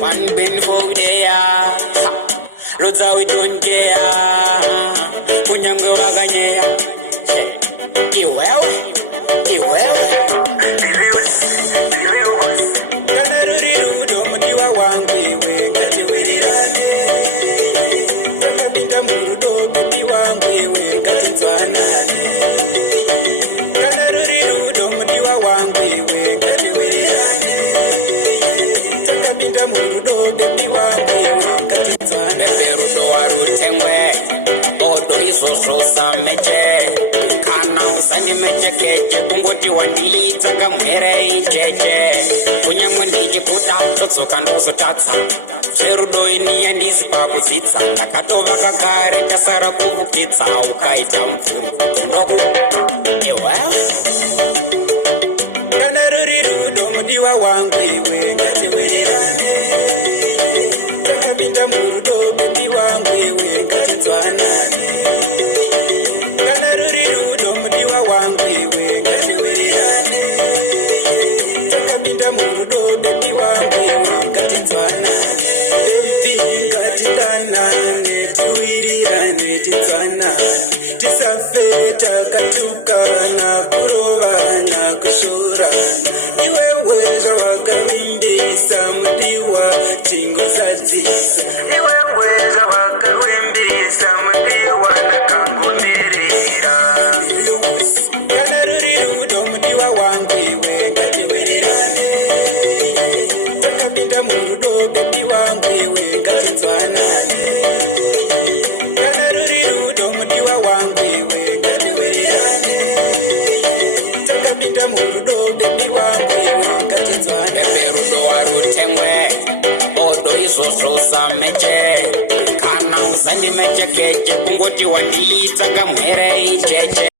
One bin for there, roads are we don't care. Punyamgo Waganya, kungoti wandilitsanga mhere ijeje kunyangwe ndichiputa totsoka ndozotatsa zverudo ini yandisi pakudzidza ndakatovaka kare tasara kuvukidza ukaita mvundoku ewa kana ruri rudo mudiwa wangu iwe ngatiwirirane takapinda murudo bebi wangu iwe ngatinzwanane kana ruri rudo mudiwa wangu iwe ngatiwirirane takapinda murudo bebi wangu iwe ngatinzwanane bebi ngatidanane tiwirirane tinzwanane tisafe takatukana kurovana kushorana iwewe zvawakavimbisa mudiwa tingosadzisa iwewe zvawakavimbisa mudiwa ndakangomirira kana ruri rudo mudiwa wangu iwe ngatiwirirane takapinda murudo bebi wangu iwe ngatinzwanane kana ruri rudo mudiwa wangu iwe ngatiwirirane takapinda murudo bebi wangu iwe ngatinzwanane rudo warutengwe bodo izvozvo sameche kana usandimechekeche kungoti wandilitsanga mhere ijeje